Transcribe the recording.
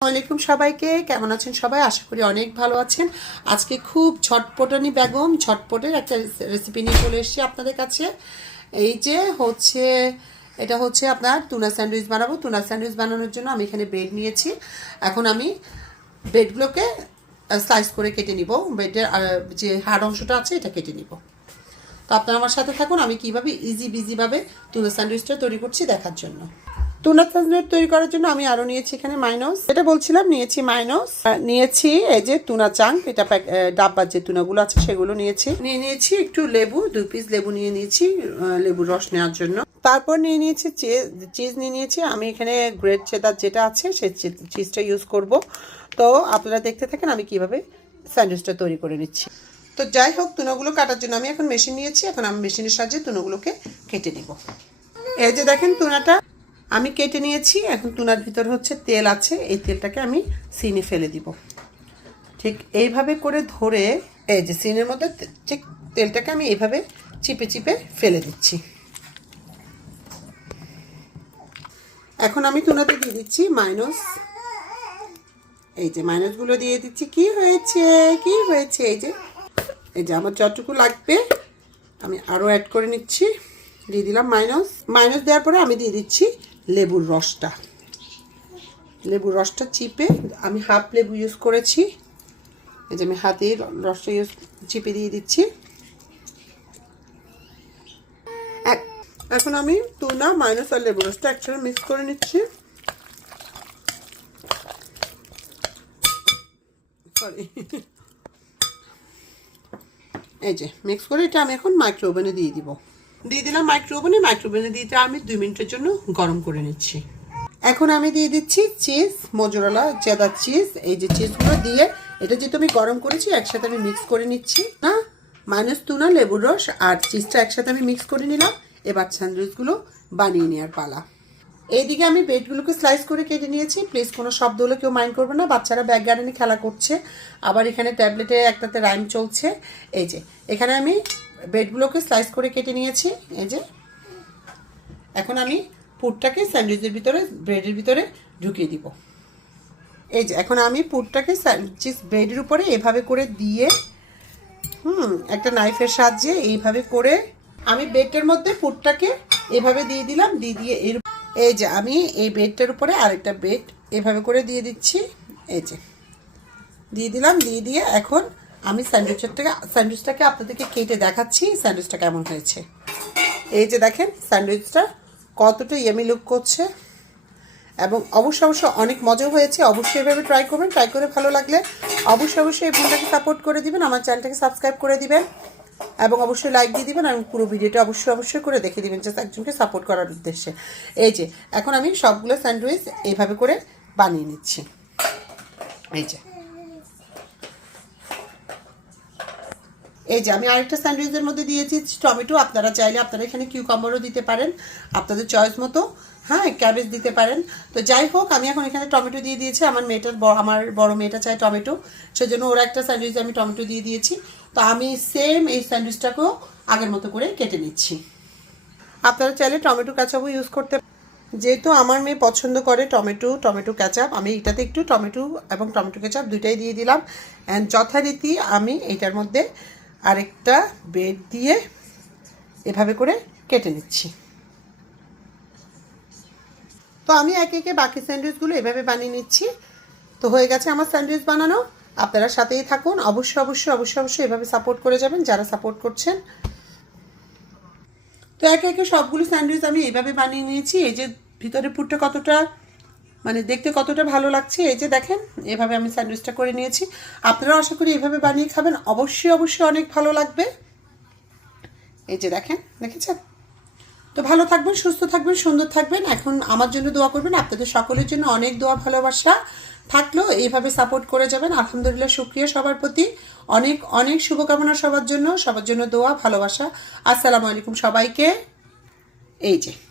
আসসালামাইকুম সবাইকে। কেমন আছেন সবাই? আশা করি অনেক ভালো আছেন। আজকে খুব ঝটপটানি বেগম ঝটপটের একটা রেসিপি নিয়ে চলে এসেছি আপনাদের কাছে। এই যে হচ্ছে, এটা হচ্ছে আপনার টুনা স্যান্ডউইচ বানাবো। টুনা স্যান্ডউইচ বানানোর জন্য আমি এখানে ব্রেড নিয়েছি। এখন আমি ব্রেডগুলোকে স্লাইস করে কেটে নিব। ব্রেডের যে হাড় অংশটা আছে, এটা কেটে নিব। তো আপনারা আমার সাথে থাকুন। আমি কীভাবে ইজি বিজিভাবে টুনা স্যান্ডউইচটা তৈরি করছি দেখার জন্য। টুনা স্যান্ডউইচ তৈরি করার জন্য আমি আরও নিয়েছি এখানে মাইনস। এটা বলছিলাম, নিয়েছি মাইনস। নিয়েছি এই যে টুনা চাঙ্ক এটা ডাব্বার যে টুনাগুলো আছে সেগুলো নিয়েছি। নিয়ে নিয়েছি একটু লেবু দুই পিস লেবু নিয়ে নিয়েছি লেবুর রস নেওয়ার জন্য। তারপর নিয়ে নিয়েছি চিজ নিয়ে নিয়েছি। আমি এখানে গ্রেট চেদার যেটা আছে সেই চিজটা ইউজ করব। তো আপনারা দেখতে থাকেন আমি কীভাবে স্যান্ডউইচটা তৈরি করে নিচ্ছি। তো যাই হোক, তুনোগুলো কাটার জন্য আমি এখন মেশিন নিয়েছি। এখন আমি মেশিনের সাহায্যে তুনোগুলোকে কেটে নিব। এই যে দেখেন তুনাটা। আমি কেটে নিয়েছি, এখন তুনার ভিতর হচ্ছে তেল আছে, এই তেলটাকে আমি সিনে ফেলে দিব। ঠিক এইভাবে করে ধরে, এই যে সিনের মধ্যে ঠিক তেলটাকে আমি এইভাবে চিপে চিপে ফেলে দিচ্ছি। এখন আমি তুনাতে দিয়ে দিচ্ছি মাইনাস, এই যে মাইনাসগুলো দিয়ে দিচ্ছি। কি হয়েছে? কি হয়েছে? এই যে এই যে আমার যতটুকু লাগবে, আমি আরও অ্যাড করে নিচ্ছি। দিয়ে দিলাম মাইনাস। মাইনাস দেওয়ার পরে আমি দিয়ে দিচ্ছি লেবুর রসটা। লেবুর রসটা চিপে আমি হাফ লেবু ইউজ করেছি। এই যে আমি হাতে রসটা ইউজ চিপে দিয়ে দিচ্ছি। এখন আমি তুনা মাইনাস আর লেবু রসটা একসাথে মিক্স করে নিচ্ছি। এই যে মিক্স করে এটা আমি এখন মাইক্রো ওভেনে দিয়ে দিব। দিয়ে দিলাম মাইক্রো ওভেনে মাইক্রো ওভেনে দিয়ে আমি দুই মিনিটের জন্য গরম করে নিচ্ছি। এখন আমি দিয়ে দিচ্ছি চিজ মজুরালা চেদার চিজ এই যে চিজগুলো দিয়ে এটা যেহেতু আমি গরম করেছি, একসাথে আমি মিক্স করে নিচ্ছি। না মাইনাস তুনা লেবুর রস আর চিজটা একসাথে আমি মিক্স করে নিলাম। এবার স্যান্ডউইচগুলো বানিয়ে নেওয়ার পালা। এইদিকে আমি বেডগুলোকে স্লাইস করে কেটে নিয়েছি। প্লিজ কোনো শব্দ হলে কেউ মাইন্ড করবে না। বাচ্চারা ব্যাক গার্ডেনে খেলা করছে। আবার এখানে ট্যাবলেটে একটাতে রাইম চলছে। এই যে, এখানে আমি বেডগুলোকে স্লাইস করে কেটে নিয়েছি, এই যে। এখন আমি পুরটাকে স্যান্ডউইচের ভিতরে ব্রেডের ভিতরে ঢুকিয়ে দিব। এই যে, এখন আমি পুরটাকে স্যান্ডউইচ ব্রেডের উপরে এভাবে করে দিয়ে, হুম, একটা নাইফের সাহায্যে এইভাবে করে আমি ব্রেডটার মধ্যে পুরটাকে এভাবে দিয়ে দিলাম, দিয়ে দিয়ে এর এই যে, আমি এই ব্রেডটার উপরে আরেকটা ব্রেড এভাবে করে দিয়ে দিচ্ছি। এই যে, দিয়ে দিলাম, দিয়ে দিয়ে এখন আমি স্যান্ডউইচেরটাকে স্যান্ডউইচটাকে আপনাদেরকে কেটে দেখাচ্ছি, স্যান্ডউইচটা কেমন হয়েছে। এই যে দেখেন, স্যান্ডউইচটা কতটা ইয়েমি লুক করছে। এবং অবশ্যই অবশ্যই অনেক মজা হয়েছে। অবশ্যই এভাবে ট্রাই করবেন ট্রাই করে ভালো লাগলে অবশ্যই অবশ্যই এই বোনটাকে সাপোর্ট করে দিবেন, আমার চ্যানেলটাকে সাবস্ক্রাইব করে দিবেন। এবং অবশ্যই লাইক দিয়ে দিবেন, এবং পুরো ভিডিওটা অবশ্যই অবশ্যই করে দেখে দিবেন জাস্ট একজনকে সাপোর্ট করার উদ্দেশ্যে। এই যে, এখন আমি সবগুলো স্যান্ডউইচ এইভাবে করে বানিয়ে নিচ্ছি। এই যে এই যে আমি আরেকটা স্যান্ডউইচের মধ্যে দিয়েছি, টমেটো। আপনারা চাইলে আপনারা এখানে কিউকাম্বারও দিতে পারেন। আপনাদের চয়েস মতো হ্যাঁ ক্যাবেজ দিতে পারেন। তো যাই হোক, আমি এখন এখানে টমেটো দিয়ে দিয়েছি। আমার মেয়েটার আমার বড় মেয়েটা চায় টমেটো। সেজন্য ওরা একটা স্যান্ডউইচ আমি টমেটো দিয়ে দিয়েছি। তো আমি সেম এই স্যান্ডউইচটাকেও আগের মতো করে কেটে নিচ্ছি। আপনারা চাইলে টমেটো ক্যাচাপও ইউজ করতে যেহেতু আমার মেয়ে পছন্দ করে টমেটো টমেটো ক্যাচাপ আমি এটাতে একটু টমেটো এবং টমেটো ক্যাচাপ দুইটাই দিয়ে দিলাম। অ্যান্ড যথারীতি আমি এটার মধ্যে আরেকটা বেড দিয়ে এভাবে করে কেটে নিচ্ছি। তো আমি একে একে বাকি স্যান্ডউইচগুলো এভাবে বানিয়ে নিচ্ছি। তো হয়ে গেছে আমার স্যান্ডউইচ বানানো। আপনারা সাথেই থাকুন। অবশ্যই অবশ্যই অবশ্যই অবশ্যই এভাবে সাপোর্ট করে যাবেন। যারা সাপোর্ট করছেন। তো একে একে সবগুলো স্যান্ডউইচ আমি এভাবে বানিয়ে নিয়েছি। এই যে ভিতরে পুরটা কতটা মানে দেখতে কতটা ভালো লাগছে? এই যে দেখেন, এভাবে আমি স্যান্ডউইচটা করে নিয়েছি। আপনারা আশা করি এভাবে বানিয়ে খাবেন। অবশ্যই অবশ্যই অনেক ভালো লাগবে। এই যে দেখেন, দেখেছেন? তো ভালো থাকবেন, সুস্থ থাকবেন, সুন্দর থাকবেন। এখন আমার জন্য দোয়া করবেন। আপনাদের সকলের জন্য অনেক দোয়া, ভালোবাসা থাকল। এইভাবে সাপোর্ট করে যাবেন। আলহামদুলিল্লাহ, শুক্রিয়া সবার প্রতি। অনেক অনেক শুভকামনা সবার জন্য। সবার জন্য দোয়া, ভালোবাসা। আসসালামু আলাইকুম সবাইকে। এই যে।